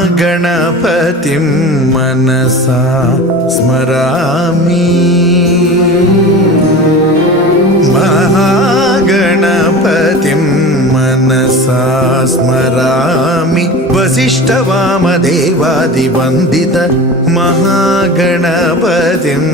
महागणपतिं मनसा स्मरामि महागणपतिं मनसा स्मरामि वसिष्ठवामदेवादिवन्दित महागणपतिम्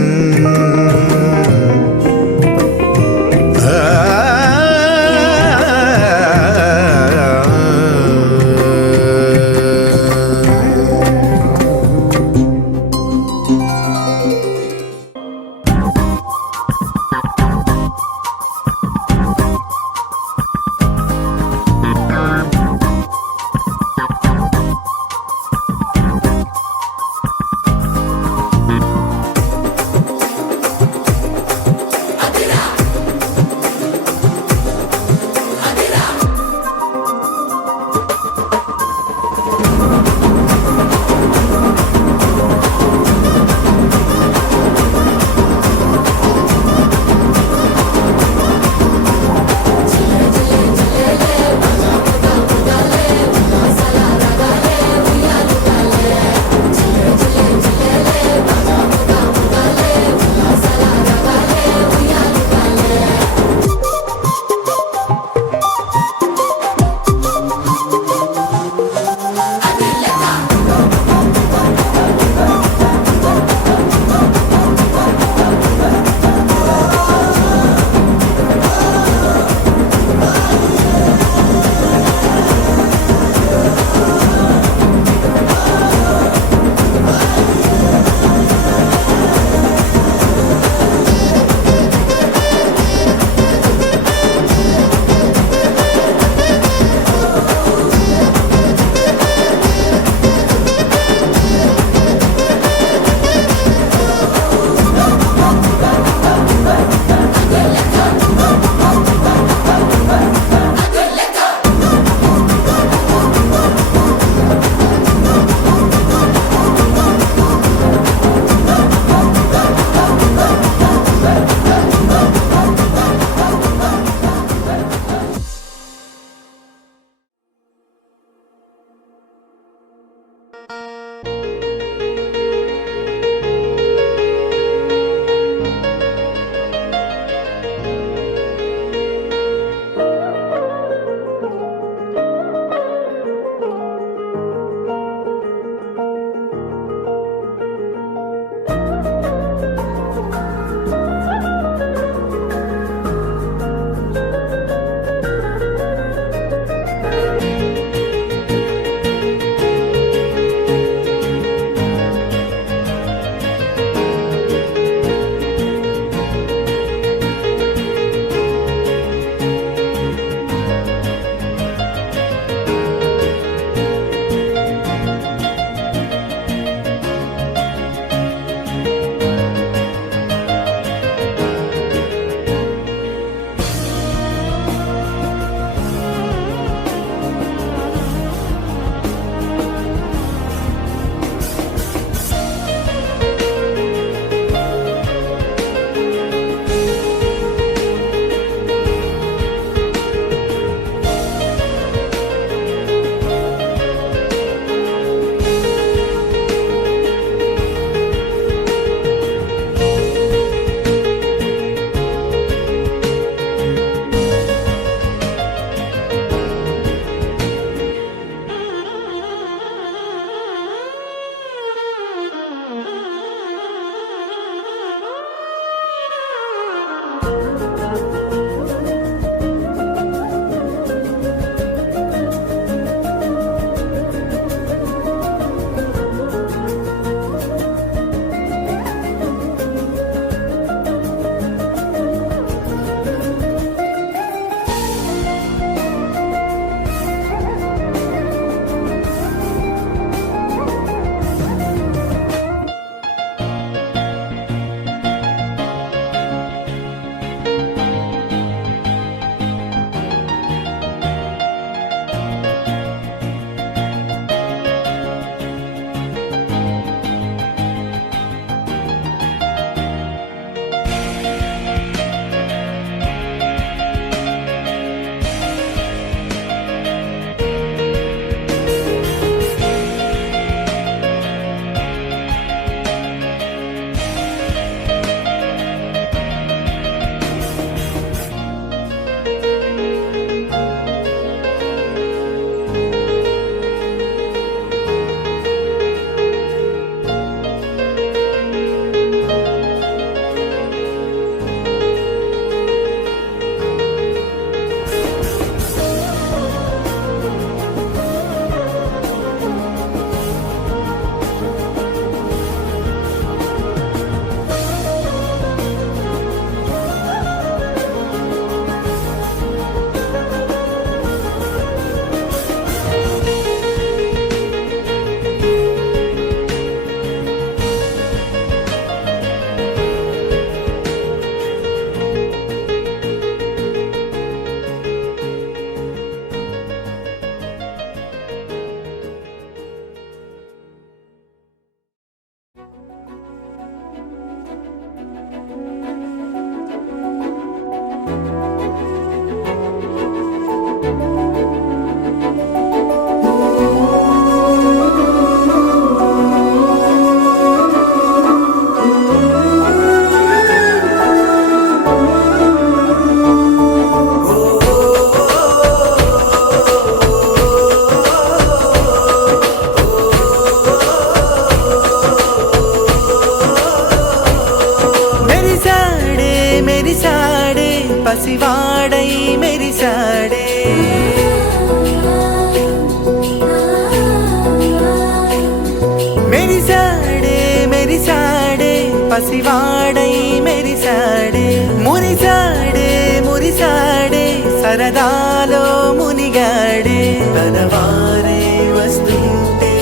పసివాడై మెరిసాడే మురిసాడే మురిసాడే సరదాలో మునిగాడే తనవారే వస్తుంటే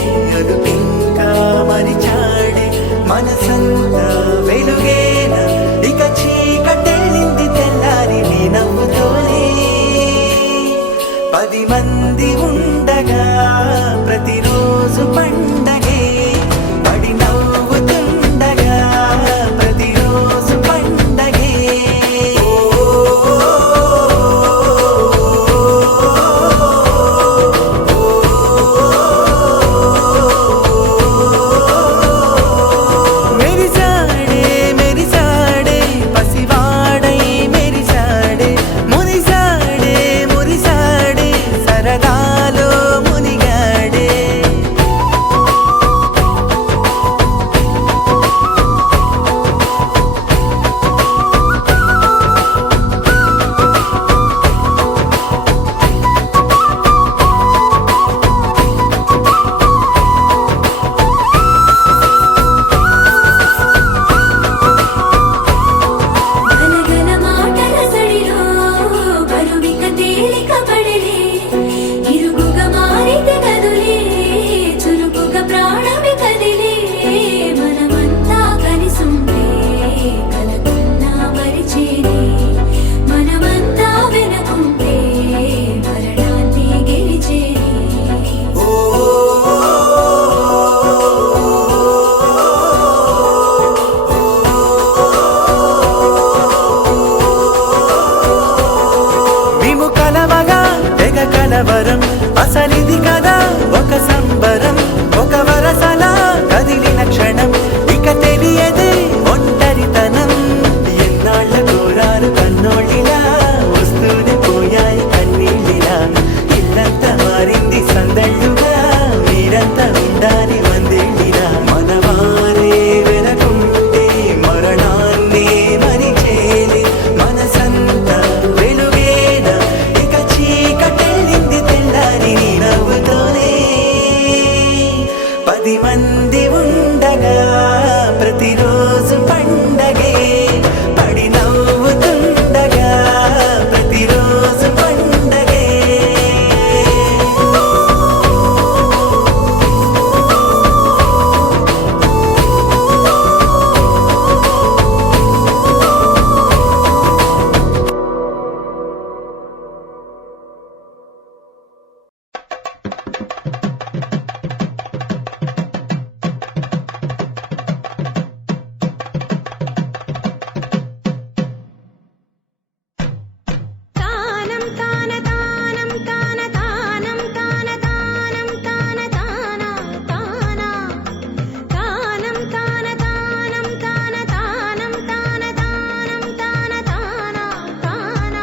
అదుపింకా మరిచాడే మనసంతా వెలుగేన ఇక చీకటెళ్ళింది తెల్లారి నీ నవ్వుతోనే 10 మంది ఉండగా ప్రతిరోజు పండగే పడి నవ్వుతుండగా ప్రతిరోజు పండగే మెరిసాడే మెరిసాడే పసివాడై మెరిసాడే మురిసాడే మురిసాడే సరదాలో మునిగాడే గనగన మాటల సడిలో బరువిక తేలిక పడలే ఇరుగుగా మారితే కదులే చురుకుగా ప్రాణమి కదిలే మనమంతా కలిసుంటే కలకున్నా మరిచేనే మనమంతా వెనకుంటే మరణాన్ని గెలిచేనే మేము కలవగా తెగ కలవరం అసలిది కదా ఒక సంబరం ఒక వరసలా కదిలిన క్షణం ఇక తెలియదే ఒంటరితనం ఎన్నాళ్ళ కోరారు కన్నోళ్ళిలా వస్తూనే పోయాయి కన్నీళ్ళిలా ఇల్లంతా మారింది సందళ్ళుగా మీరంతా ఉండాలి వందేళ్ళిలా మనవారే వెనకుంటే మరణాన్ని మరిచేలే మనసంతా వెలుగేన ఇక చీకటెళ్ళింది తెల్లారి నీ నవ్వుతోనే 10 మంది ఉండగా ప్రతిరోజు పండగే పడి నవ్వుతుండగా ప్రతిరోజు పండగే తానం తాన తానం తాన తానం తాన తానం తాన తాన తాన తానం తాన తానం తాన తానం తాన తానం తాన తాన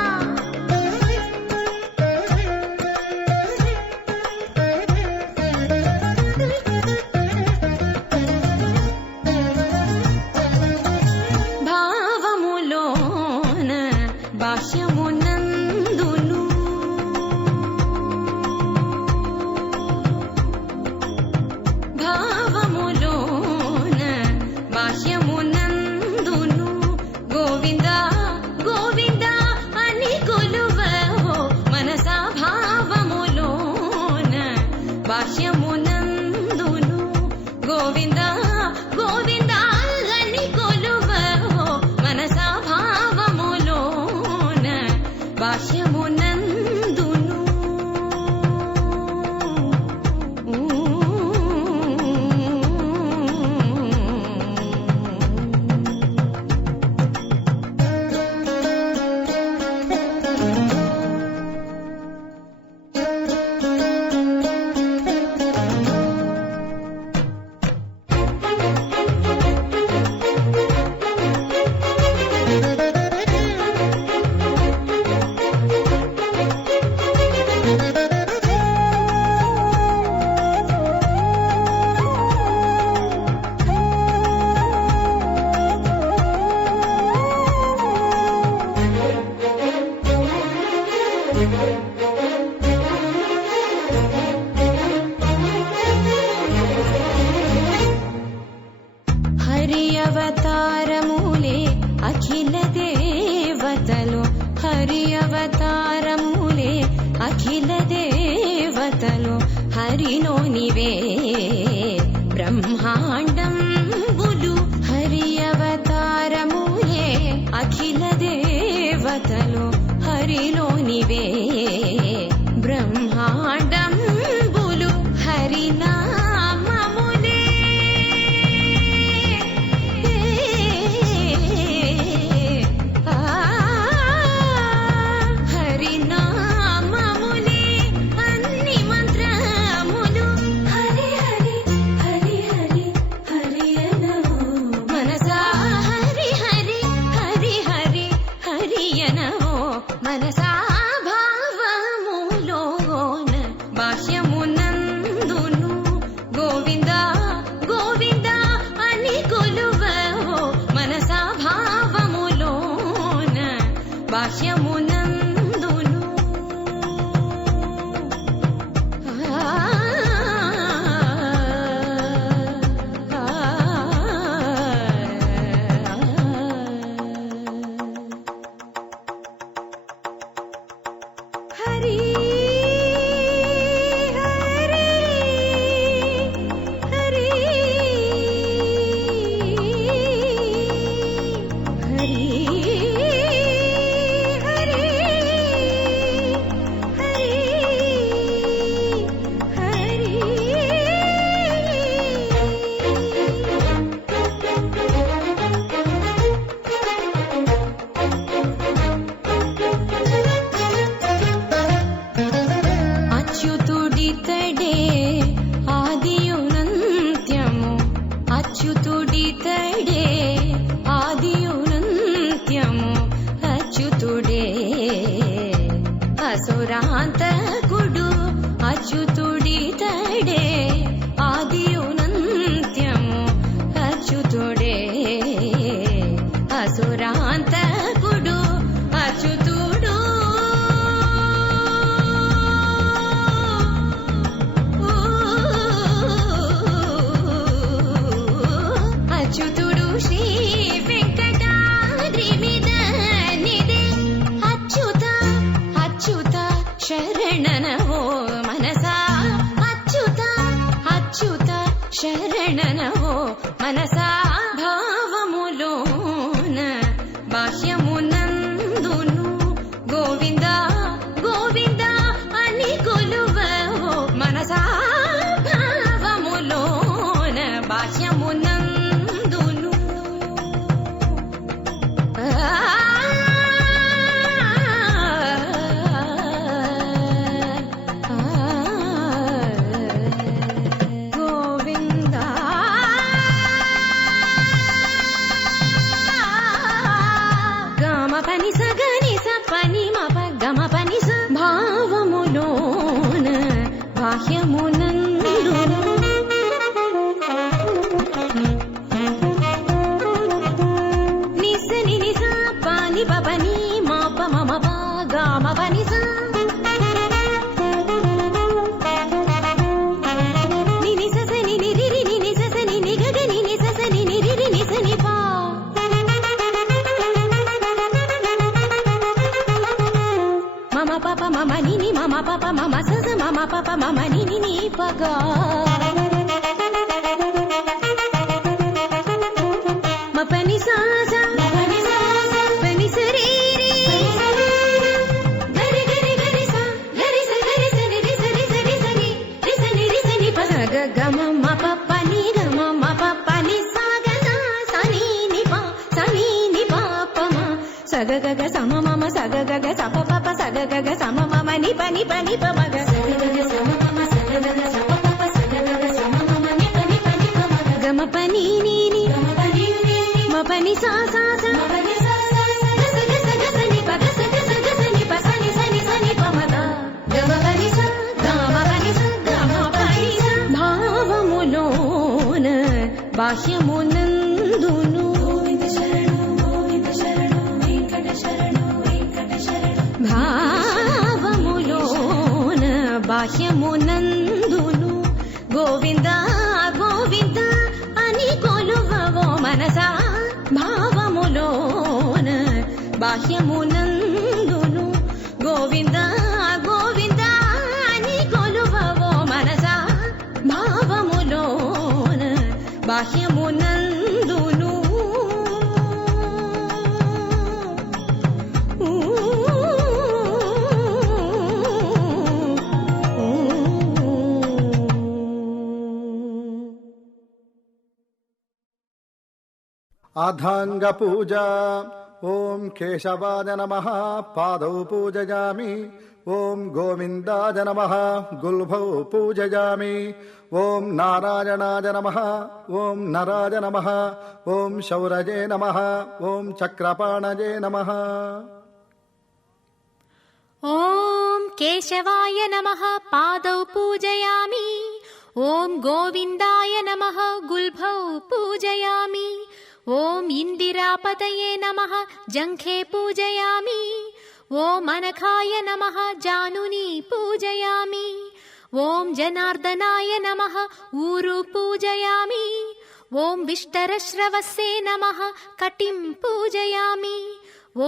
భావములోన భాష్యమునందును భావములోన భాష్యమునందును గోవింద గోవింద అని కొలువవో మనసా భావములోన భాష్యమునందును గోవింద గోవింద అని కొలువవో మనసా భావములోన భాష్యమునందును దేవతలు హరిలోనివే బ్రహ్మాండంబులు హరి అవతారములే అఖిల దేవతలు హరిలోనివే బ్రహ్మాండంబులు హరినామములే హరినామములే అన్ని మంత్రములు హరి హరి హరి హరి హరి అనవో మనసా హరి హరి హరి హరి హరి అనవో మనసా భావములోన భాష్యమునందును గోవింద గోవింద అని కొలువవో మనసా భావములోన భాష్యమునందును హరి హరి హరి హరి హరి అచ్యుతుడితడే ఆదియునంత్యము అచ్యుతుడితడే ఆదియునంత్యము అచ్యుతుడే అసురాంతకుడు అచ్యుతుడితడే ఆదియునంత్యము అచ్యుతుడే అసురాంతకుడు అచ్యుతుడు అచ్యుతుడు శ్రీ వెంకటాద్రి మీద నిదే అచ్యుత అచ్యుత శరణనవో మనసా అచ్యుత అచ్యుత శరణనవో మనసా భావములోన భాష్యమునందును గోవింద గోవింద అని కొలువవో మనసా భావములోన భాష్యమునందును గోవింద గమ పని సగని స పని మప గమ పని స భావములోన బాహ్యమునందును నిసని నిస పాని పని మాప మమ పా గమ పని స నిని ససని నిరి నిని ససని నిగగ నిని ససని నిరి నిసని పా మమ పాప మమ నిని మమ పాప మమ సస మమ పాప మమ నిని నీ పగా మపని సాస పని సరీరి గరి గరి గరి స గరి స గరి స రి స రి స రి స ని రి స ని రి స ని ప గ గమ మ ప ప ని గ మ మ ప ప ని స గ స స ని ని ప స ని ని ప ప మ స గ గ గ స మ మ మ స గ గ గ స ప ప ప స గ గ గ స మ మ మ ని ప ని ప ని ప మ గ స గ గ గ స మ మ మ స గ గ గ స ప ప ప స గ గ గ స మ మ మ ని ప ని ప ని ప మ గ గ మ ప ని ని ని మ ప ని స స స మ ప ని స స స గ స గ స గ స ని ప గ స గ స గ స ని ప స ని స ని స ని ప మ గ గ మ ప ని స గ మ ప ని స గ మ ప ని స భావములోన బాహ్యమునందును గోవింద శరణు వెంకట శరణు భావములోన బాహ్యమునందును గోవింద గోవింద అని కొలువవో మనసా భావములోన బాహ్యమునందును గోవింద గోవింద అని కొలువవో అథాంగ పూజ. ఓం కేశవాయ నమః పాదౌ పూజయామి. ఓం గోవిందాయ నమః గుల్భౌ పూజయామి. ఓం నారాయణాయ నమః ఓం నరాయ నమః ఓం శౌరజే నమః ఓం చక్రపాణజే నమః. ఓం కేశవాయ నమః పాదౌ పూజయామి. ఓం గోవిందాయ నమః గుల్భౌ పూజయామి. ఓం ఇందిరాపతయే నమః జంఘే పూజయామి. ఓం అనఘాయ నమః జానుని పూజయామి. ఓం జనార్దనాయ నమః ఊరు పూజయామి. ఓం విష్టరశ్రవస్సే నమః కటిం పూజయామి.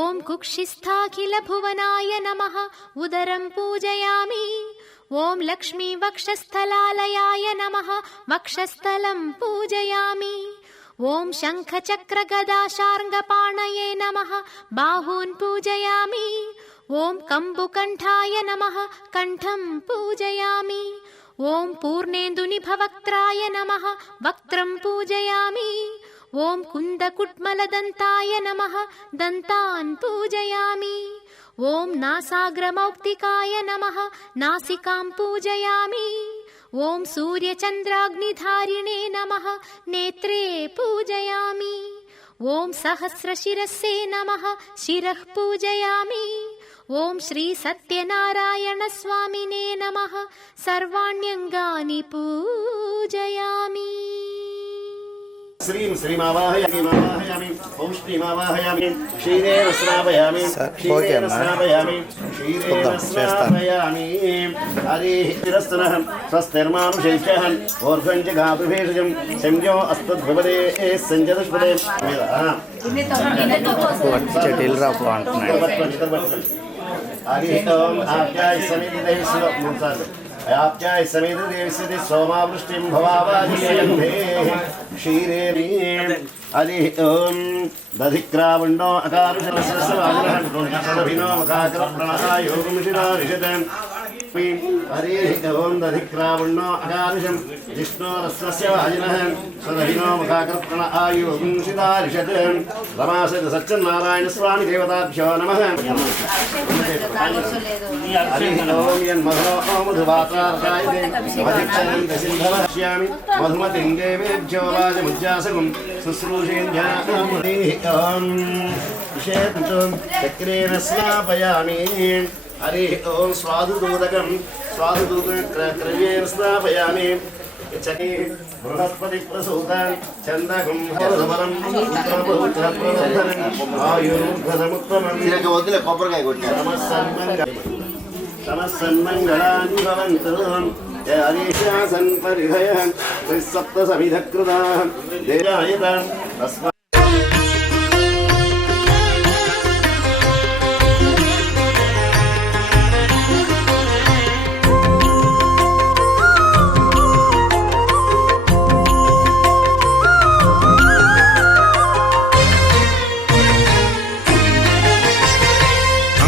ఓం కుక్షిస్థాఖిల భువనాయ నమః ఉదరం పూజయామి. ఓం లక్ష్మీ వక్షస్థలాలయాయ నమః వక్షస్థలం పూజయామి. ఓం శంఖ చక్ర గదా శార్ంగపాణయే నమః బాహూన్ పూజయామి. ఓం కంబుకంఠాయ నమః కంఠం పూజయామి. ఓం పూర్ణేందునిభవక్త్రాయ నమః వక్త్రం పూజయామి. ఓం కుందకుట్మలదంతాయ నమః దంతాన్ పూజయామి. ఓం నాసాగ్రమౌక్తికాయ నమః నాసికాం పూజయామి. ఓం సూర్యచంద్రాగ్నిధారిణే నమః నేత్రే పూజయామి. ఓం సహస్రశిరస్సే నమః శిరః పూజయామి. ఓం శ్రీ సత్యనారాయణ స్వామినే నమః సర్వాణ్యంగాని పూజయామి. శ్రీం శ్రీమావాహయామి పౌష్ణిమావాహయామి క్షీరేణ స్నాపయామి క్షీరేణ స్నాపయామి క్షీరేణ స్నాపయామి. హరి తిరస్తనః స్వస్తిర్మానుషేష్యః ఊర్ధ్వం చ గాతుభేషజం సంజో అస్తద్భవదే సంజదస్పదే. హరి ఓం ఆప్యాయ సమితి అయాప్యాయ సమేత దేవస్యతి సోమావృష్టిం భవావాధిగంధే క్షీరే. హరి ఓం దధిక్రావణో అకారుషరసవాదినో మకాకర ప్రణాయోగం శిరారిషతం. హరి ఓం దధిక్రావణో అకారుషం జిష్ణోరస్య వాజినః సదహినో మకాకర ప్రణాయోగం శిరారిషతం. రమాసత సత్యనారాయణ స్వామి దేవతాభ్యో నమః. హరి ఓం యన్మధురో మధువాతార్కాయతే మధిక్షరంతసింధవక్ష్యామి మధుమతిం దేవేభ్యో వాజముజ్జాసకం శుశ్రూషేభ్యామి. ఓం విషేతం చక్రేణ స్నాపయామి. హరి ఓం స్వాదుదూదకం స్వాదుదూదక్రవ్యేన స్నాపయామి. బృహస్పతి ప్రసూత చందకం సమసన్మంగళాని భవంతు. హరీశాసన్ పరిధయ త్రిసప్త సమిధకృతా దేవాయత తస్మా.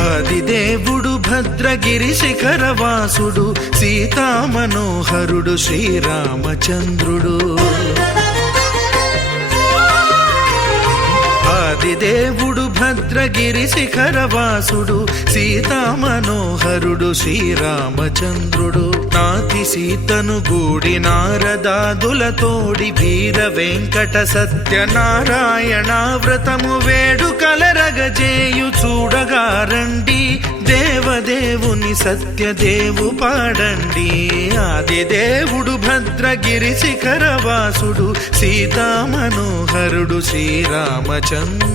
ఆదిదేవుడు భద్రగిరి శిఖరవాసుడు సీతామనోహరుడు శ్రీరామచంద్రుడు. ఆదిదేవుడు భద్రగిరి శిఖరవాసుడు సీతామనోహరుడు శ్రీరామచంద్రుడు. నాతి సీతను గూడి నారదాదులతోడి వీర వెంకట సత్యనారాయణ వ్రతము వేడుకలరగజేయు చూడగా రండి దేవదేవుని సత్యదేవు పాడండి. ఆదిదేవుడు భద్రగిరి శిఖరవాసుడు సీతామనోహరుడు శ్రీరామచంద్రుడు.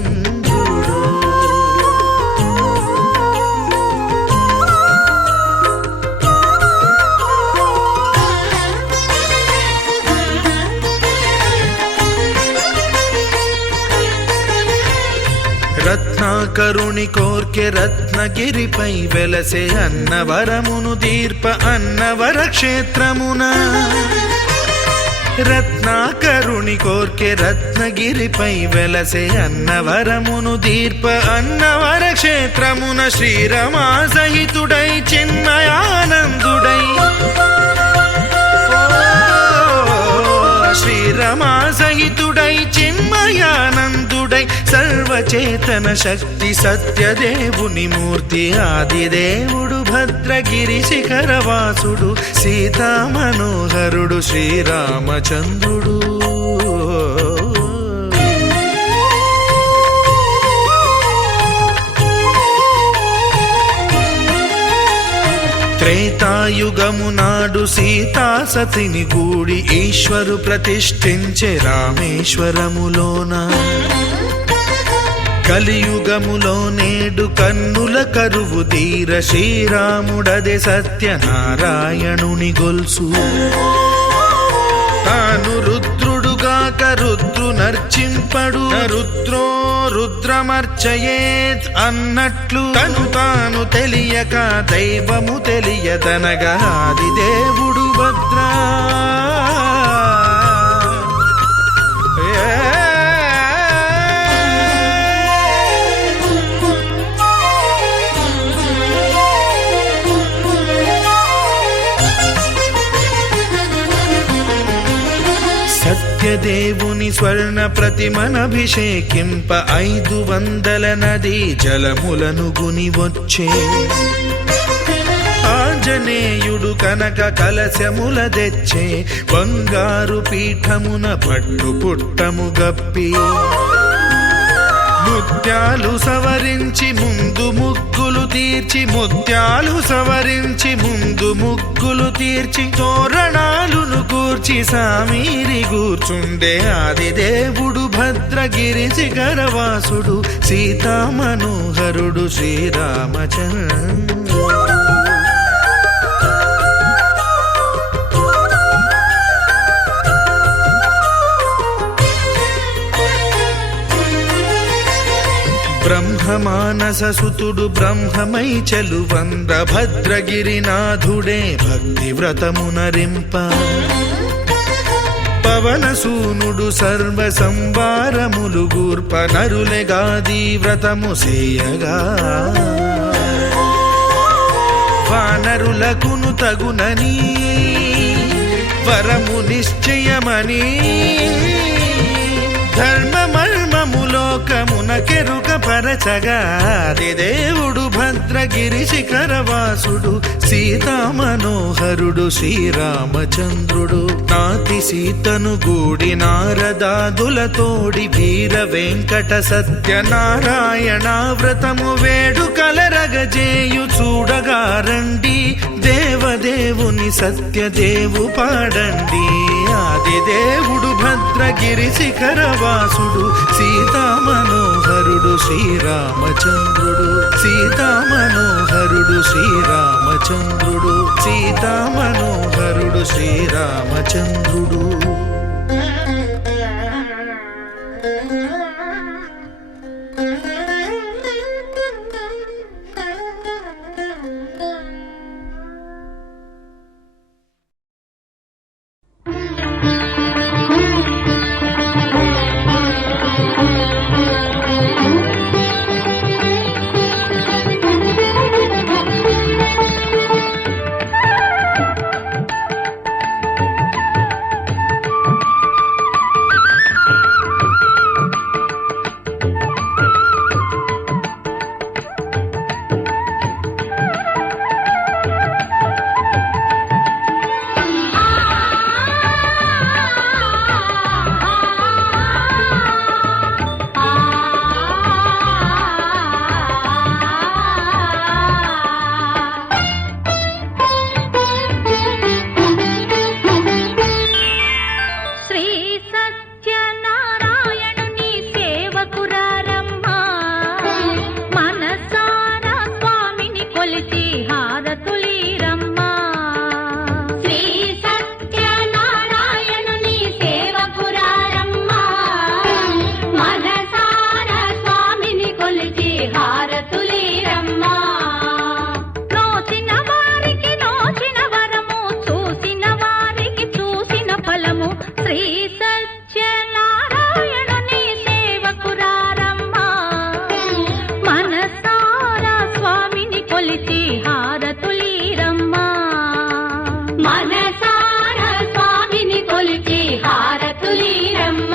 రత్నాకరుని కోర్కె రత్నగిరిపై వెలసే అన్నవరమును దీర్ప అన్నవర క్షేత్రమున. రత్నాకరుని కోర్కె రత్నగిరిపై వెలసే అన్నవరమును దీర్ప అన్నవర క్షేత్రమున. శ్రీరమా సహితుడై చిన్మయానందుడై శ్రీరమా సహితుడై చిన్మయానందుడై సర్వచేతన శక్తి సత్యదేవుని మూర్తి ఆదిదేవుడు భద్రగిరి శిఖరవాసుడు సీతామనోహరుడు శ్రీరామచంద్రుడు. త్రేతాయుగము నాడు సీతాసతిని గూడి ఈశ్వరు ప్రతిష్ఠించే రామేశ్వరములోన. కలియుగములో నేడు కన్నుల కరువు తీర శ్రీరాముడదే సత్యనారాయణుని గొల్సు. తాను రుద్రుడుగాక రుద్రు నర్చింపడు రుద్రో రుద్రమర్చయేత్ అన్నట్లు తను తాను తెలియక దైవము తెలియదనగా ఆదిదేవుడు భద్రా. సత్యదేవుని స్వర్ణ ప్రతిమనభిషేకింప 500 నదీ జలములను గుని వచ్చే. ఆంజనేయుడు కనక కలశముల తెచ్చే బంగారు పీఠమున పట్టు పుట్టము గప్పి. ముత్యాలు సవరించి ముందు ముగ్గులు తీర్చి ముత్యాలు సవరించి ముందు ముగ్గులు తీర్చి తోరణాలును కూర్చి సామీరి కూర్చుండే ఆదిదేవుడు భద్రగిరి శిఖరవాసుడు సీతామనోహరుడు శ్రీరామచంద్రుడు. బ్రహ్మమానససుతుడు బ్రహ్మమై చెలువంద్ర భద్రగిరినాథుడే భక్తి వ్రతమునరింప. పవనసూనుడు సర్వ సంవారములు గూర్ప నరులెగాది వ్రతము సేయగా. వానరులకును తగునని వరము నిశ్చయమని ధర్మమర్మములోకమున కెరుక పరచగా ఆదిదేవుడు భద్రగిరి శిఖరవాసుడు సీతామనోహరుడు శ్రీరామచంద్రుడు. నాతి సీతను గూడి నారదాదులతోడి వీర వెంకట సత్యనారాయణ వ్రతము వేడుకలరగజేయు చూడగా రండి దేవదేవుని సత్యదేవు పాడండి. ఆదిదేవుడు భద్రగిరి శిఖరవాసుడు సీతామనోహరుడు శ్రీరామచంద్రుడు. సీతామనోహరుడు శ్రీరామచంద్రుడు. సీతామనోహరుడు శ్రీరామచంద్రుడు. మనసారా స్వామిని కొలిచి హారతులీరమ్మ.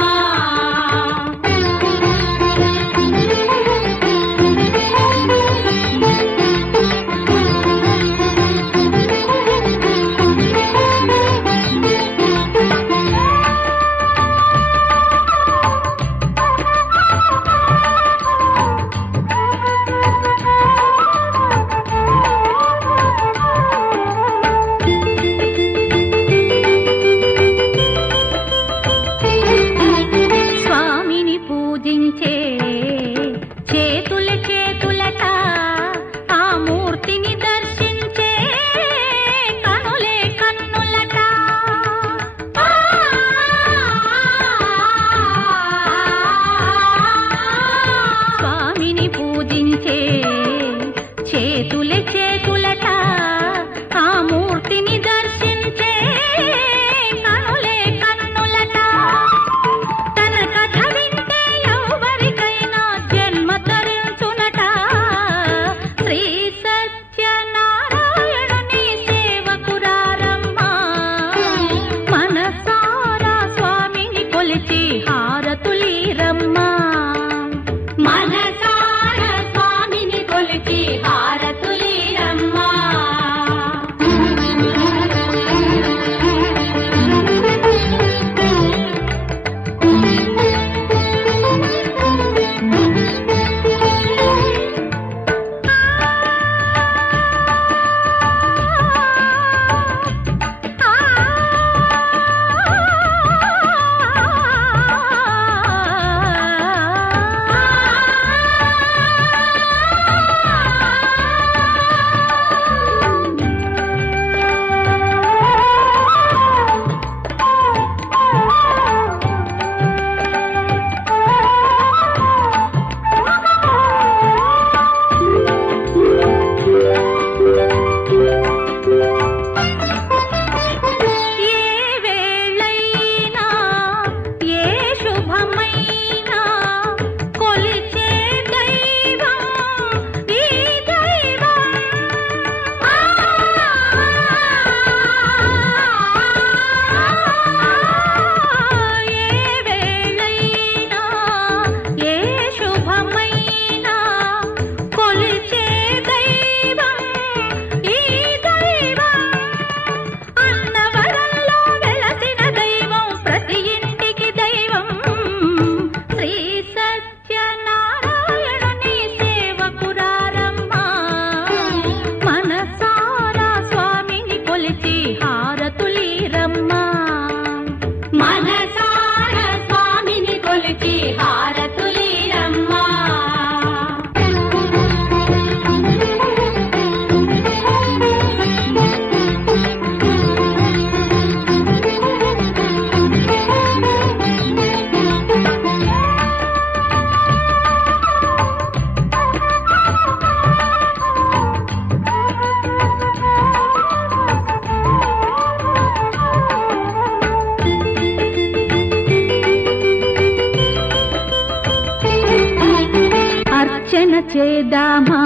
చేద్దామా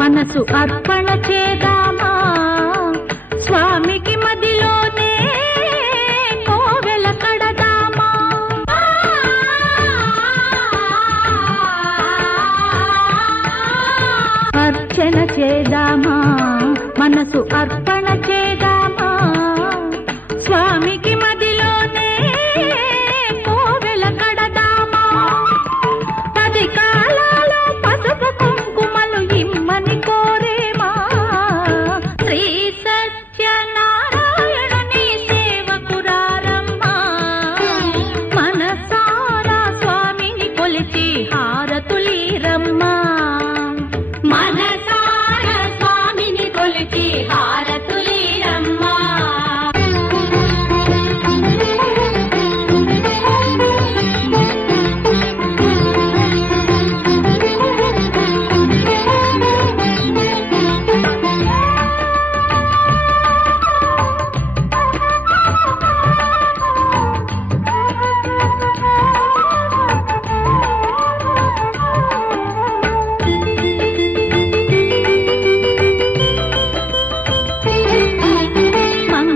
మనసు అర్పణ చేద్దామా స్వామికి మదిలోనే కోవెల కడదామా అర్చన చేద్దామా మనసు అర్పణ చేద్దామా స్వామికి మదిలోనే కోవెల కడదామా 10 కాలాలో పసుపు కుంకుమలు ఇమ్మని కోరేమా శ్రీ సత్యనారాయణుని సేవకురారమ్మా మనసారా స్వామిని కొలిచి హారతులీరమ్మా మనసారా స్వామిని కొలిచి హారతులీరమ్మా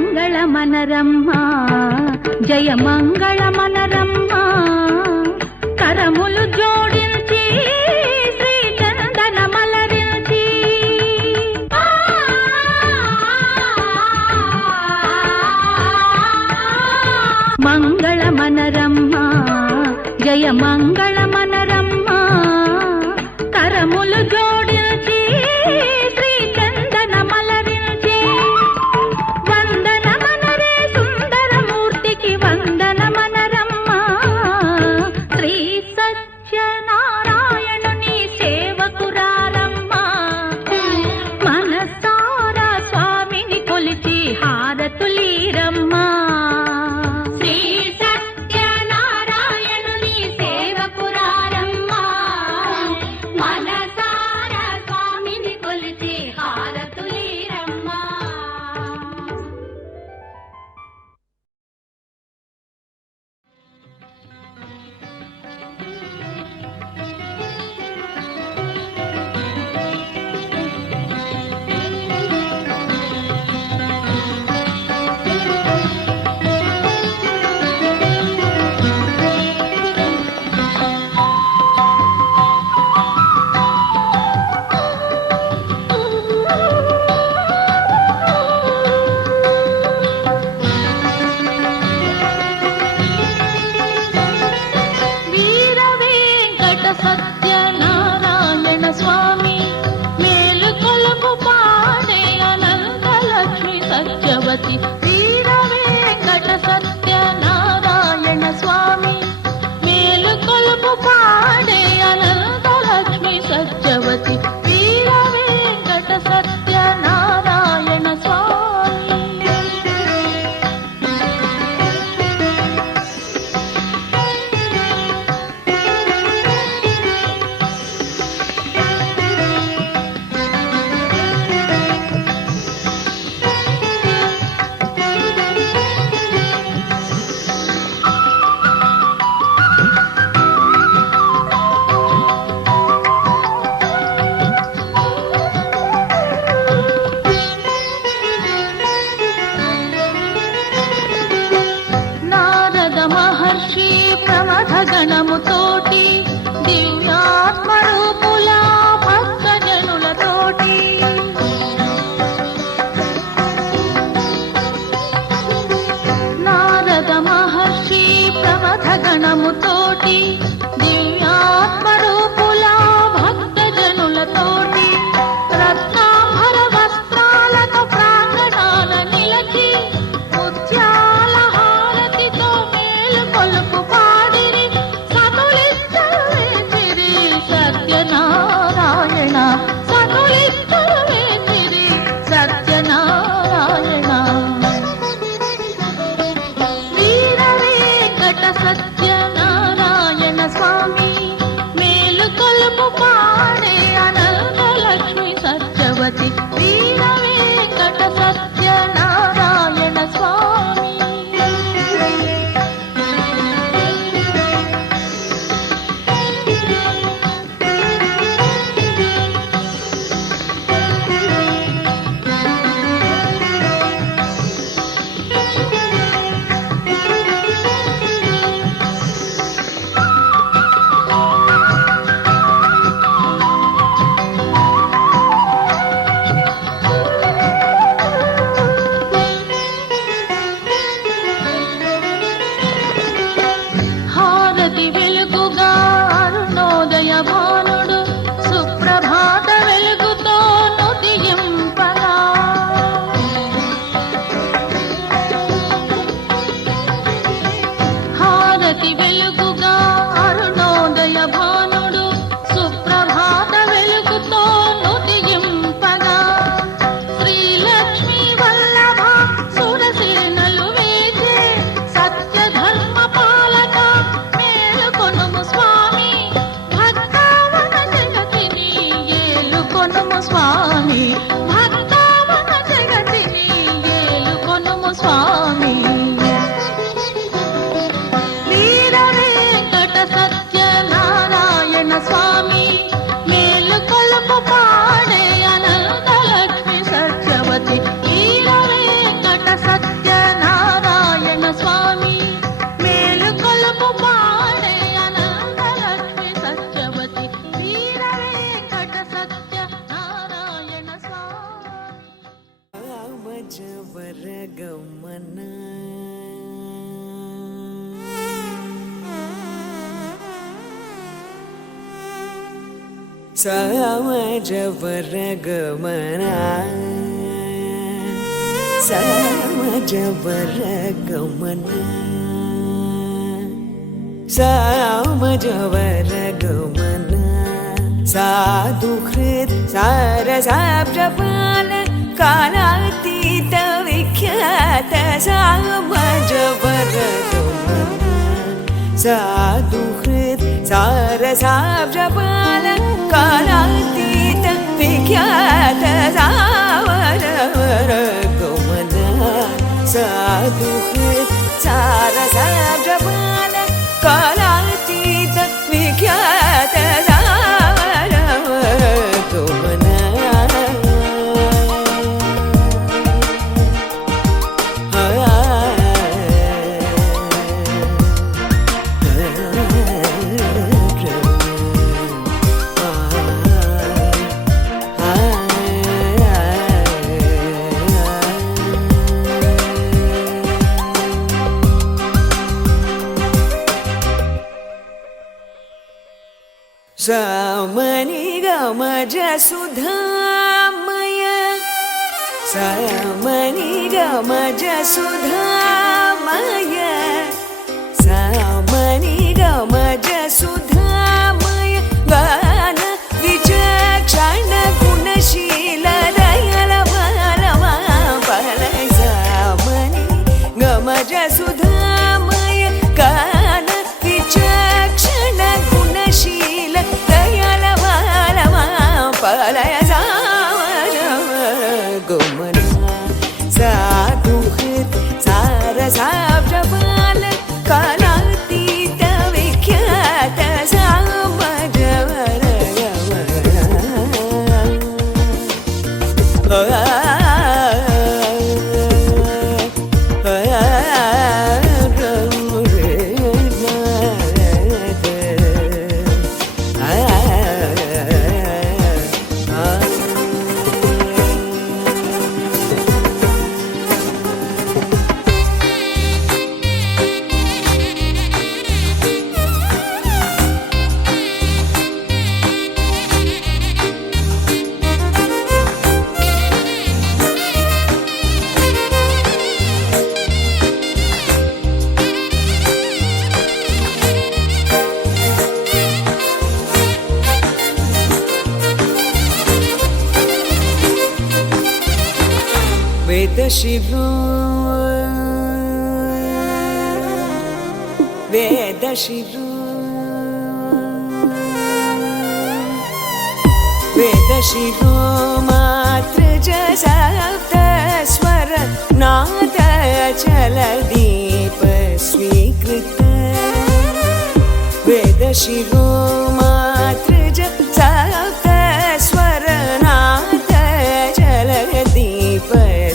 మంగళమనరమ్మా జయ మంగళమనరమ్మా కరములు జోడించి శ్రీ చందన మలరించి మంగళమనరమ్మా జయ మంగళమనరమ్మా కరములు జోడించి శ్రీ చందన మలరించి వందనమనరే సుందరమూర్తికి వందనమనరమ్మా శ్రీ సత్యనారాయణుని సేవకురారమ్మా మనసారా స్వామిని కొలిచి హారతులీరమ్మా శ్రీ సత్యనారాయణుని సేవకురారమ్మా మనసారా స్వామిని కొలిచి హారతులీరమ్మా వీర వెంకట సత్యనారాయణ స్వామి మేలు కొలుపు పాడే అనంతలక్ష్మి సత్యవతి వీర వెంకట సత్యనారాయణ స్వామి మేలు కొలుపు పాడే అనంతలక్ష్మి సత్యవతి వీర వెంకట సత్యనారాయణ స్వామి నారద మహర్షి ప్రమథ గణముతోటి దివ్యాత్మరూపుల భక్తజనులతోటి నారద మహర్షి ప్రమథ గణముతోటి దివ్యాత్మరూపుల భక్తజనులతోటి రత్నాభర వస్త్రాలతో ప్రాంగణాల నిలచి ముత్యాల హారతితో మేలు కొలుపు పాడిరి సతులిచ్చ సమజవరగమనా సమజవరగమనా సమజవరగమనా సాధుహృద్ సారసాబ్జపాల కాలాతీత విఖ్యాత సమజవరగమనా సాధుహృద్ సారసాబ్జపాల కాలాతీత విఖ్యాత సమజవరగమనా సాధుహృద్ సారసాబ్జపాల కాలాతీత విఖ్యాత సమజవరగమనా సమని గమజ సుధామయ సమని గమజ సుధామయ సమని గమజ సుధామయ గాన విచక్షణ గుణశీల దయల బలమా పలయ సమని గమజ సుధామయ గాన విచక్షణ గుణశీల దయల బలమా పలయ సమజవరగమనా సాధుహృద్ సారసాబ్జపాల కాలాతీత విఖ్యాత వేదశిరో వేదశిరో వేదశిరో మాతృజ సప్తస్వర నాద చల దీప స్వీకృత వేదశిరో మాతృజ సప్తస్వర నాద చల దీప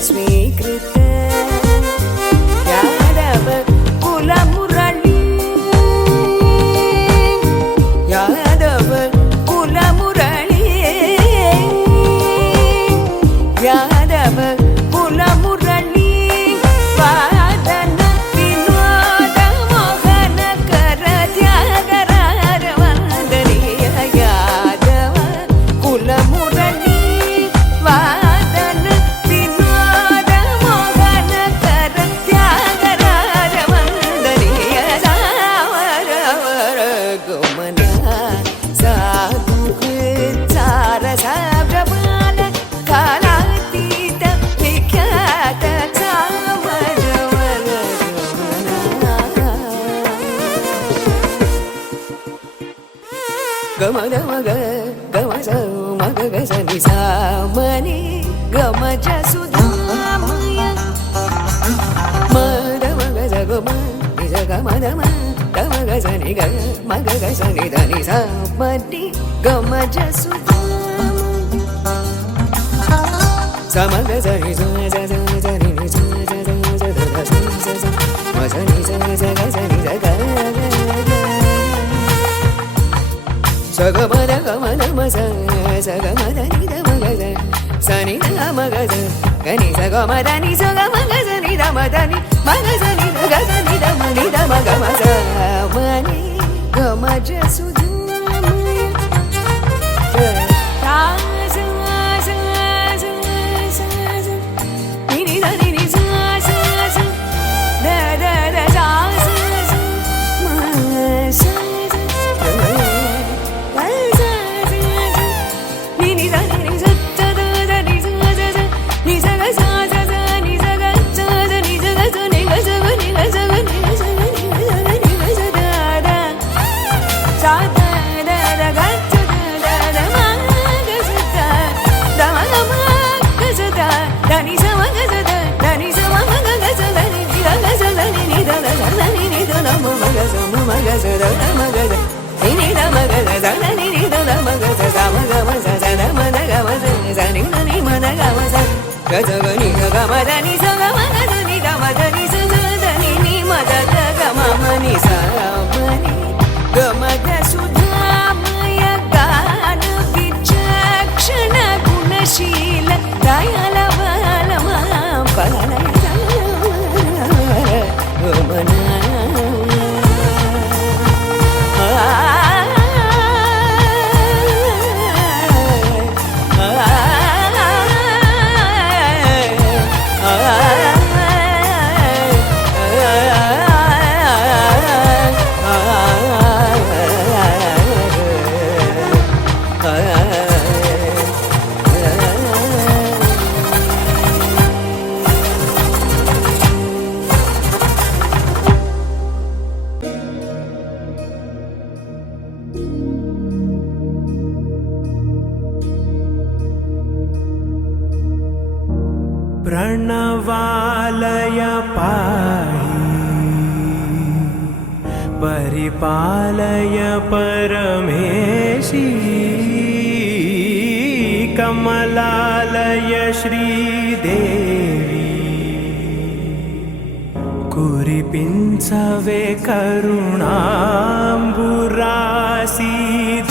స్వీకృత యాదవ కుల మురళి యాదవ కుల మురళి యాదవ కుల మురళి వాదన వినోద మోహన కర త్యాగరార వందనీయ యాదవ కుల మురళి వాదన వినోద మోహన కర త్యాగరార వందనీయ సమజవరగమనా సాధుహృద్ సారసాబ్జపాల కాలాతీత విఖ్యాత సమజవరగమనా గమద మగ గమజ మగ గజని సామని గమజ సుధామయ మద మగ జగమ నిజ గమద మ గమ గజని గ మగ గజని దని సామని గమజ సుధామయ సమగ జని జ జ జ జని ని జ జ జ జ ద ద జ జ జ మ జని జ జ గ జని జ గ సగమద గమద మస సగమద నిద మగద సని ద మగద గని సగమద ని సగమగద ని ద మదని మగద ని గద ని ద మని ద మగ మస మని గమజ సుధామయ మన प्रणवालय पाहि परिपालय परमेशी कमलालय श्रीदेवी कुरिपिंचवे करुणांबुरासी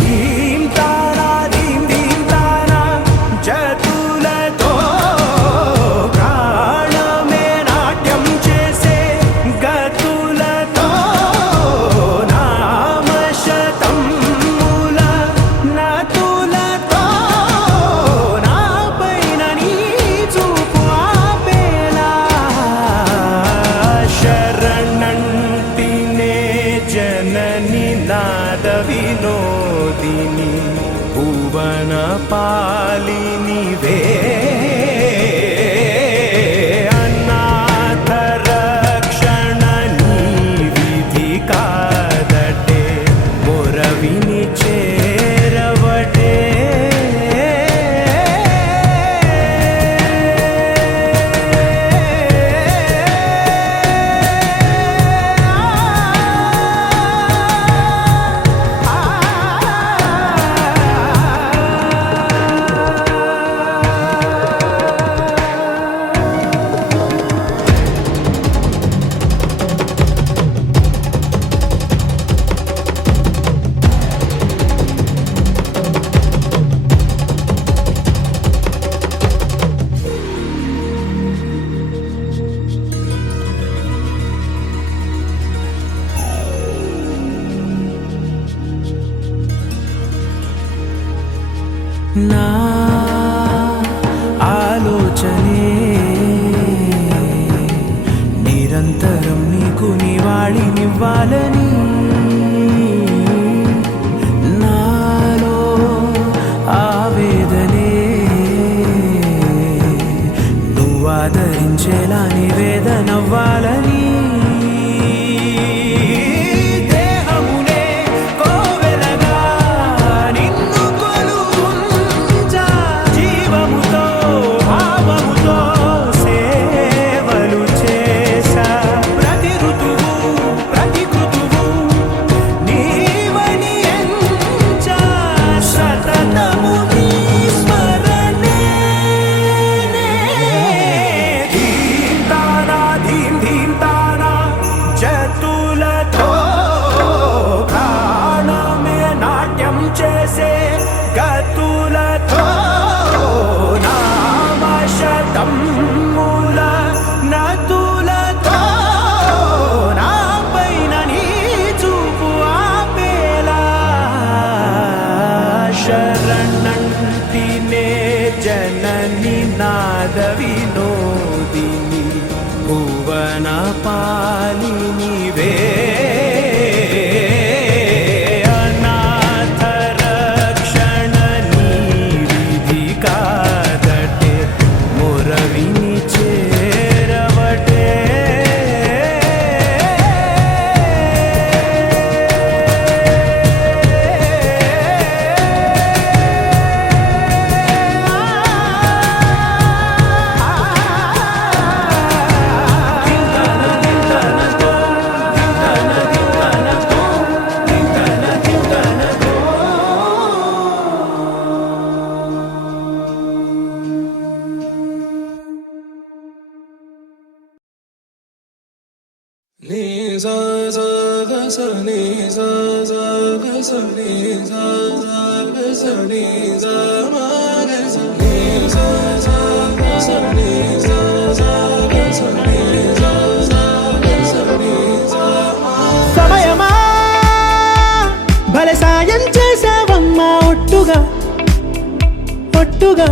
धीं तारा धीं धीं तारा जतुलतो प्राणमे नाट्यं చేసే గతులతో నామశతం మూల నతులతో నాపైన నీ చూపు ఆపేలా శరణంటినే జనని నాద వినోదిని భువన పాలిని వే అనాథ రక్షణ నీ విధి కాదటే మొరవిని చేరవటే నా ఆలోచనే నిరంతరం నీకు నివాళినివ్వాలని నాలో ఆవేదనే నువ్వు ఆదరించేలా నివేదనవ్వాలని దేహమునే కోవెలగా నిన్ను కొలువుంచా జీవముతో భావముతో సేవలు చేసా ప్రతి ఋతువు ప్రతి కృతువు నీవని ఎంచా సతతము నీ స్మరణే ధీం తానా ధీం ధీం తానా జతులతో ప్రాణమే నాట్యం చేసే గతులతో నామశతం మూల నతులతో నాపైన నీ చూపు ఆపేలా శరణంటినే జనని నాద వినోదిని భువన పాలిని వే అనాథ రక్షణ నీ విధి కాదటే మొరవిని చేరవటే ni sa sa ga sa ni sa sa ga sa ni sa sa ga sa ni sa ma ga sa ni sa sa ga sa ni sa sa ga sa ni sa sa ga sa ni ఒట్టుగా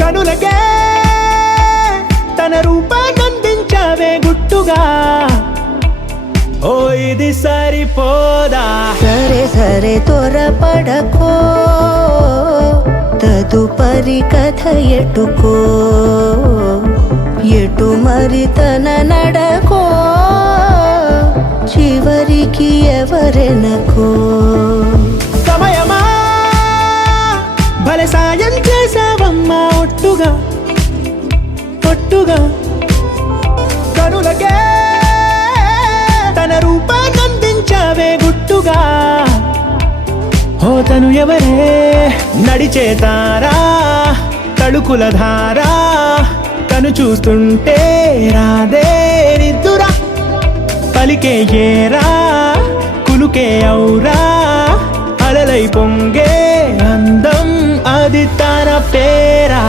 కనులకే తన రూపాన్నందించావే గుట్టుగా ఓ ఇది సరిపోదా సరే సరే త్వరపడకో తదుపరి కథ ఎటుకో ఎటు మరి తన నడకో చివరికి ఎవరెనకో సమయమా భలే సాయం చేసావమ్మా ఒట్టుగా కనులకే తన రూపాన్నందించావే గుట్టుగా ఓ తను ఎవరే నడిచే తారా తళుకుల ధారా తను చూస్తుంటే రాదే నిద్దురా పలికే ఏరా కులుకే ఔరా అలలై పొంగే అందం అది తన పేరా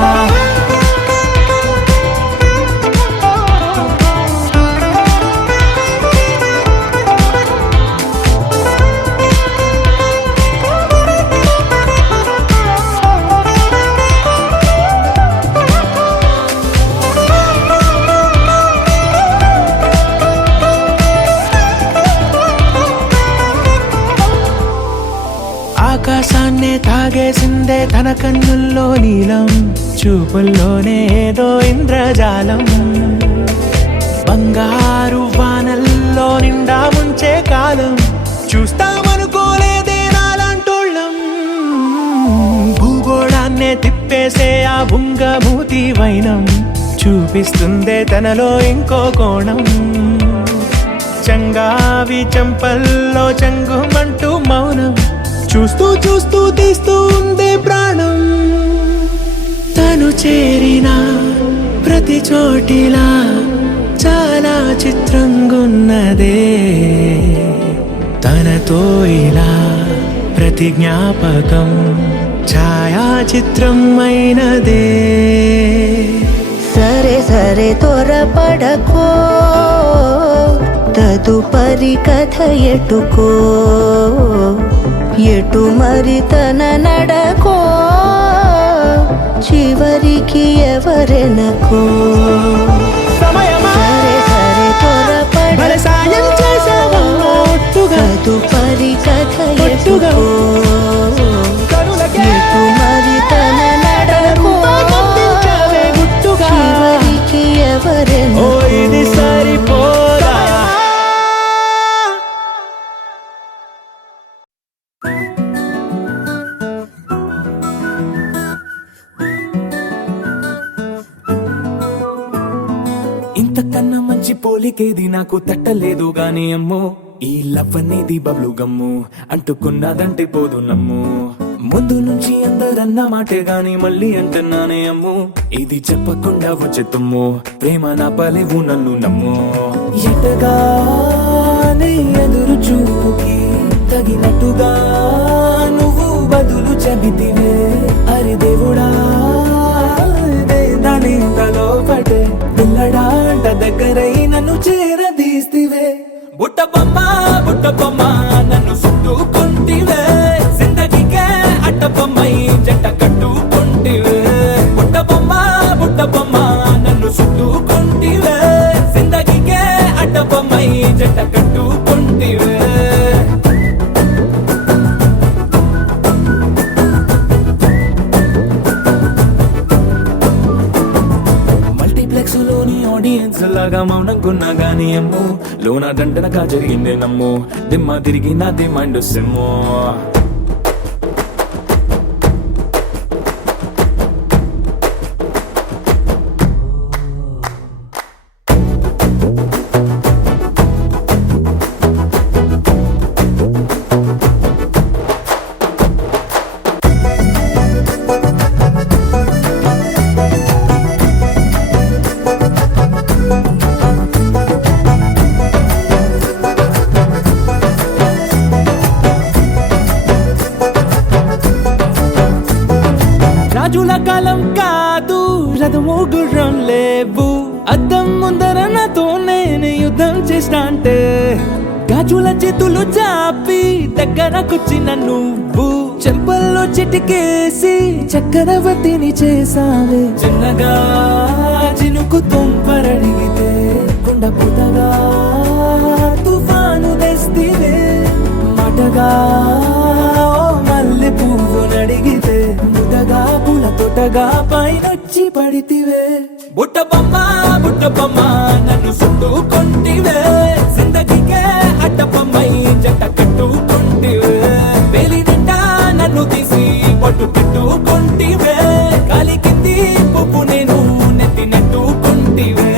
ఆకాశాన్నే తాగేసిందే తన కన్నుల్లో నీలం చూపుల్లోనే ఏదో ఇంద్రజాలం బంగారు వానల్లో నిండా ముంచే కాలం చూస్తామనుకోలేదే నాలాంటోళ్ళం భూగోళాన్నే తిప్పేసే ఆ బుంగమూతి వైనం చూపిస్తుందే తనలో ఇంకో కోణం చంగావి చంపల్లో చంగుమంటూ మౌనం చూస్తూ చూస్తూ తీస్తూ ఉందే ప్రాణం తను చేరిన ప్రతి చోటిలా చాలా చిత్రంగున్నదే తనతో ఇలా ప్రతి జ్ఞాపకం ఛాయాచిత్రం అయినదే సరే సరే త్వరపడకో తదుపరి కథ ఎటుకో ఎటు మరి తన నడకో చివరికి ఎవరెనకో సరే సరే త్వరపడకో సాయం చేసావమ్మా ఒట్టుగా తదుపరి కథ ఎటుకో కనులకే ఎటు మరి తన నడకో రూపాన్నందించావే గుట్టుగా చివరికి ఓ ఎవరెనకో ఇది సరిపోదా ఇంతకన్నా మంచి పోలికేది నాకు తట్టలేదు గాని అమ్మో ఈ లవ్ అనేది బబ్లు గమ్ము అంటుకున్నదంటే పోదు నమ్ము ముందు నుంచి అందరన్న మాటే గాని మళ్ళీ అంటున్నానే అమ్ము ఇది చెప్పకుండా వచ్చే తుమ్ము ప్రేమ నా పలేవు నన్ను నమ్ము ఎటగానే ఎదురు చూపుకి తగినట్టుగా నువ్వు బదులు చెబితివే అరి దేవుడా దాని తలో పటే పిల్లడాంట దగ్గరై నన్ను చేరదీస్తివే బుట్ట బొమ్మ నన్ను చుట్టుకుంటివే జిందగీకే అట్ట బొమ్మై జంట కట్టుకుంటివే బుట్ట బొమ్మ నన్ను చుట్టుకుంటివే జిందగీకే అట్ట బొమ్మై జంట కట్టుకుంటివే లోని ఆడియన్స్ లాగా మౌనంకున్నా గానీ అమ్ము లోన దండనగా జరిగిందే నమ్ము దిమ్మ తిరిగి నా దిమ్మండు సిమ్ము రాజుల కాలం కాదు రథము గుర్రం లేవు అద్దం ముందర నాతో నేను యుద్ధం చేస్తా అంటే గాజుల చేతులు చాపి దగ్గరకొచ్చిన నువ్వు చెంపల్లో చిటికేసి చక్రవర్తిని చేసావే. చిన్నగా చినుకు తుంపరడిగితే కుండ పుటగా తుఫాను తెస్తివే. మాటగా మల్లె పువ్వు నడిగితే ముటగా పుల తొటగా పైనొచ్చి పడితివే. బుట్ట బొమ్మ నన్ను చుట్టుకొంటివే. జిందగీకే అడ్డపమ్మై జంట కట్టుకొంటివే. వేలి నిండా నన్ను తీసి పట్టు పెట్టుకొంటివే. కాలి కింది పువ్వు నేను నెత్తినట్టుకొంటివే.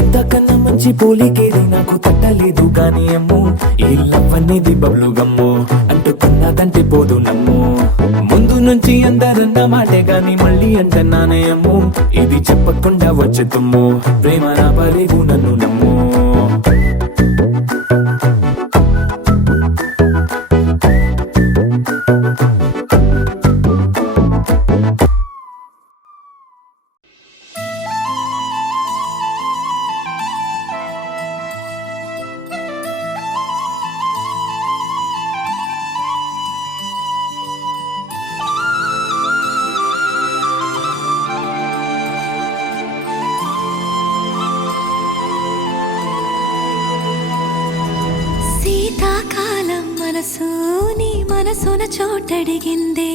ఎంతకన్నా మంచి పోలికేది నాకు తట్టలేదు కానీ అమ్ము. ఈ లవ్ అనేది బబ్లు గమ్ము, అంటుకున్నదంటే పోదు నమ్ము. ముందు నుంచి అందరన్న మాటే గాని మళ్ళీ అంటున్నానే అమ్ము. ఇది చెప్పకుండా వచ్చే తుమ్ము, ప్రేమ నా పరేగు నన్ను నమ్ము. శీతాకాలం మనసు నీ మనసున చోటడిగిందే.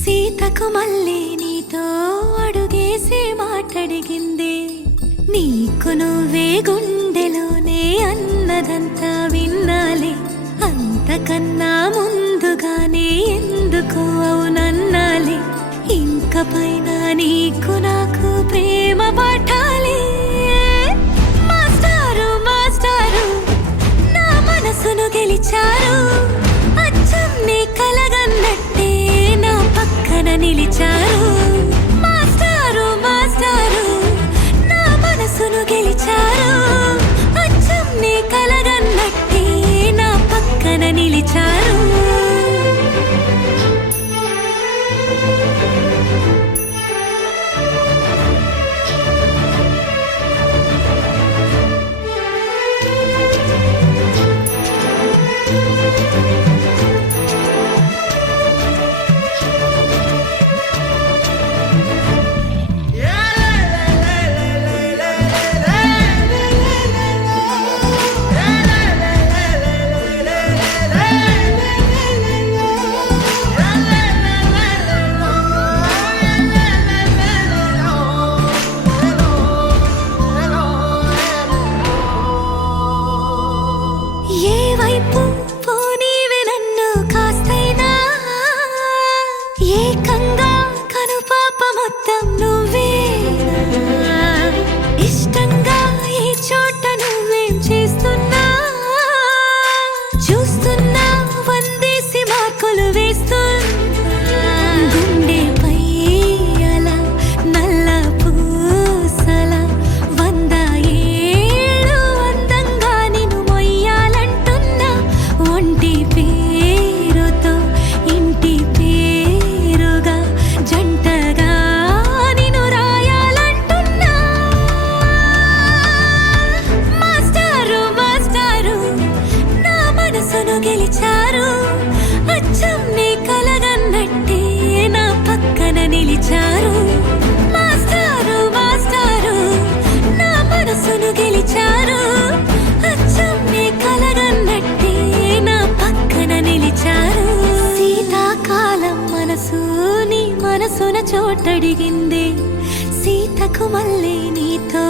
సీతకు మళ్ళీ నీతో అడుగేసి మాటడిగిందే. నీకు నువ్వే గుండెలోనే అన్నదంతా విన్నాలే. అంతకన్నా ముందుగానే ఎందుకు అవునన్నాలే. ఇంక పైన నీకు నాకు ప్రేమ పాఠాలే. మాస్టారు మాస్టారు నా మనసును గెలిచారు. అచ్చం నీ కలగన్నట్టే నా పక్కన నిలిచారు. మాస్టారు మాస్టారు నా మనసును గెలిచారు. అచ్చం నీ కలగన్నట్టే నా పక్కన నిలిచారు. ఏ వైపు పోనీవి నన్ను కాస్తైనా. ఏకంగా కనుపాప మొత్తం నువ్వేనా. ఇష్టంగా ఈ చోట నువ్వేం చేస్తున్నా. చూస్తున్నా వందేసి మార్కులు వేస్తున్నా. గుండెపై అలా నల్ల పూసల 100 ఏళ్ళు అందంగా నిన్ను మొయ్యాలంటున్నా. ఒంటి పేరుతో ఇంటి పేరుగా జంటగా నిన్ను రాయాలంటున్నా. మాస్టారు మాస్టారు నా మనసును గెలిచారు. అచ్చం నీ కలగన్నట్టే నా పక్కన నిలిచారు. మాస్టారు మాస్టారు నా మనసును గెలిచారు. అచ్చం నీ కలగన్నట్టే నా పక్కన నిలిచారు. శీతాకాలం మనసు నీ మనసున చోటడిగిందే. సీతకు మళ్ళీ నీతో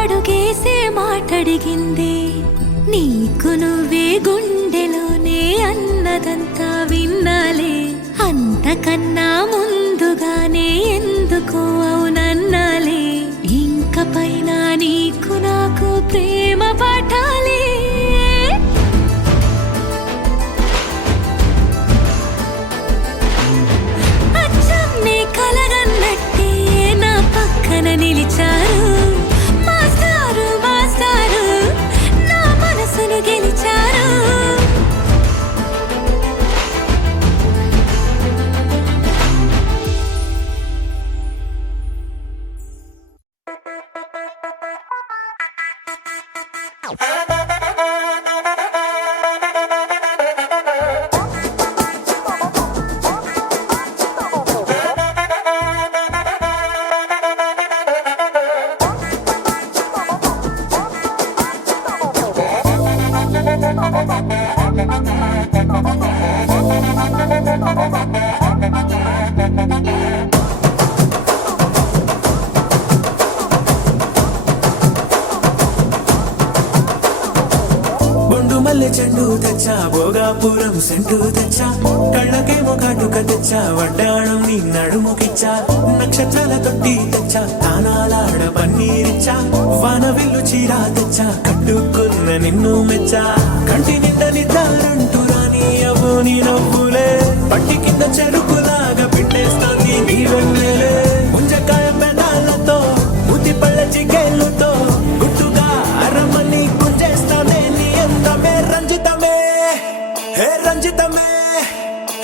అడుగేసే మాటడిగిందే. నీకు నువ్వే గుండెలోనే అన్నదంతా విన్నాలే. అంతకన్నా ముందుగానే ఎందుకు అవునన్నాలే. ఇంక పైన నీకు నాకు ప్రేమ పాఠాలే. అచ్చం నీ కలగన్నట్టే నా పక్కన నిలిచారు. మాస్టారు మాస్టారు నా మనసును గెలిచారు. బొండు మల్లె చెండు తెచ్చా భోగాపురం సెంటు తెచ్చా కళ్ళకేమో కాటుక తెచ్చా వడ్డాణం నీ నడుముకిచ్చా నక్షత్రాల తొట్టి తెచ్చా తానాలాడ పన్నీరిచ్చా వాన విల్లు చీరా తెచ్చా కట్టుకున్న నిన్ను మెచ్చా కంటి నిండ నిద్దారంటూ రాని అవ్వు నీ నవ్వులే పట్టి కింద చెరుకులాగా పిండేస్తాంది నీ వెన్నెలే ముంజకాయ పెదాలతో ముద్ది పళ్ళ చికెళ్ళుతో గుట్టుగా అరమని గుంజేస్తానే నీ అందమే రంజితమే హే రంజితమే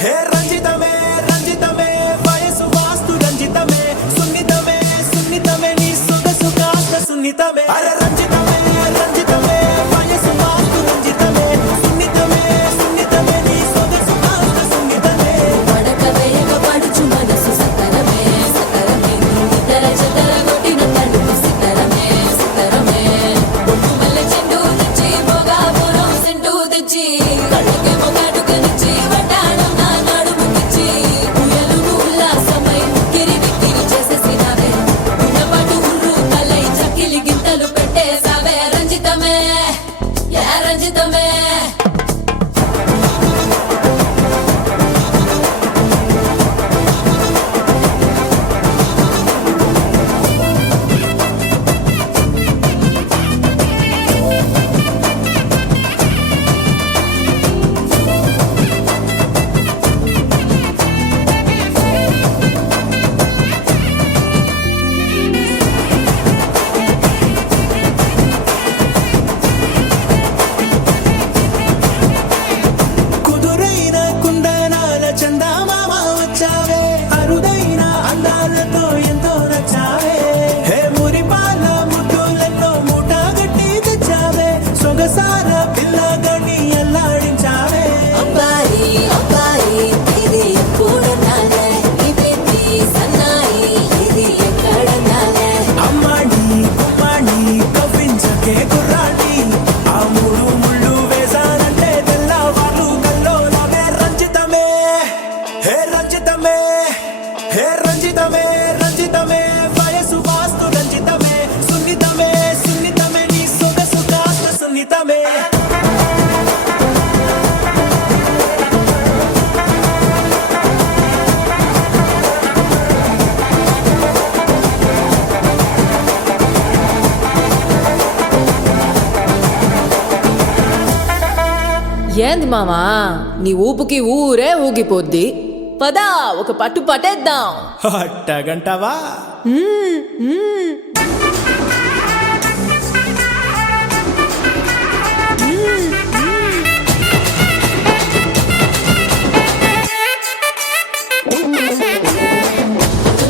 హే రంజితమే రంజితమే వయసు వాస్తు రంజితమే సున్నితమే సున్నితమే నీ సొగసు కాస్త సున్నితమే అరే రంజితమే రంజితమే వయసు వాస్తు రంజితమే సున్నితమే సున్నితమే నీ సొగసు కాస్త సున్నితమే పడక వేయక పడుచు మనసు సతరమే సతరమే ఇతర చెదర కొట్టిన తడుపు సితరమే సితరమే బొట్టు మల్లె చెండు తెచ్చి భోగాపురం సెంటు తెచ్చి కళ్ళకేమో కాటుకనిచ్చి వడ్డాణం నా నడుముకిచ్చి ఉయ్యలుగు ఉల్లాసమై కిరి బిక్కిరి చేసేసినావే ఉన్నపాటు ఉర్రు తలై చక్కిలి గింతలు పెట్టేసావే రంజితమే యా రంజితమే కుదురైన కుందనాల చందమామ వచ్చావే అరుదైన అందాలతో ఎంతో నచ్చావే హే మురిపాల ముద్దులతో మూట గట్టి తెచ్చావే సొగసార పిల్లగని అల్లాడించావే అబ్బాయి అబ్బాయి ఇది ఎప్పుడన్నాలే నీ పెట్టి సన్నాయి ఇది ఎక్కడన్నాలే అమ్మాడి కుమ్మాడి కవ్వించకే కుర్రాడి ఆ మూడు ముళ్ళు వేసానంటే తెల్లవాళ్ళు కల్లోలమే రంజితమే హే రంజితమే హే రంజితమే రంజితమే వయసు వాస్తు రంజితమే సున్నితమే సున్నితమే నీ సొగసు కాస్త సున్నితమే ఏంది మామా నీ ఊపుకి ఊరే ఊగిపోద్ది పదా ఒక పట్టు పట్టేద్దాం అట్టగంటవా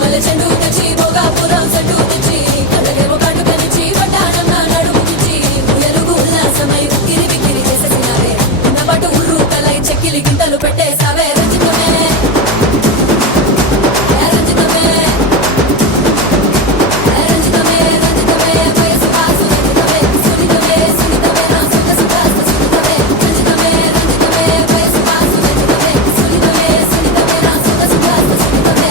మల్లె చెండు తెచ్చి భోగాపురం సెంటు తెచ్చి కళ్ళకేమో కాటుకనిచ్చి వడ్డాణం నా నడుముకిచ్చి ఉయ్యలుగు ఉల్లాసమై కిరి బిక్కిరి చేసేసినావే ఉన్నపాటు ఉర్రు తలై చెక్కిలి గింతలు పెట్టేసావే రంజితమే యా రంజితమే యా రంజితమే రంజితమే వయసు వాసు రంజితమే సున్నితమే సున్నితమే నా సొగసు కాస్త సున్నితమే రంజితమే రంజితమే వయసు వాసు రంజితమే సున్నితమే సున్నితమే నా సొగసు కాస్త సున్నితమే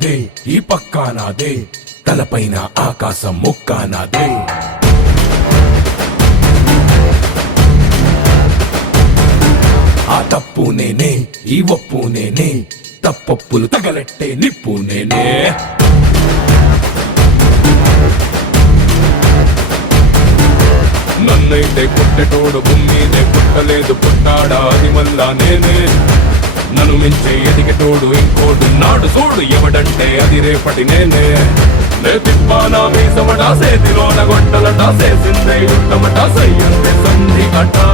నాదే, ఈ పక్కా నాదే, తలపైన ఆకాశం ముక్కా నాదే. ఆ తప్పు నేనే, ఈ ఒప్పు నేనే, తప్పప్పులు తగలెట్టే నిప్పు నేనే. నన్నైతే పుట్టెటోడు భూమినే పుట్టలేదు, పుట్టాడా అది మళ్ళా నేనే. నన్ను మించే ఎదిగేటోడు ఇంకోడు నాడు చూడు, ఎవడంటే అది రేపటి నేనే. నే తిప్పానా మీసమటా, సేతిలోన గొట్టలటా, చేసిందే యుద్ధమటా, సయ్యందే సంధి అటా.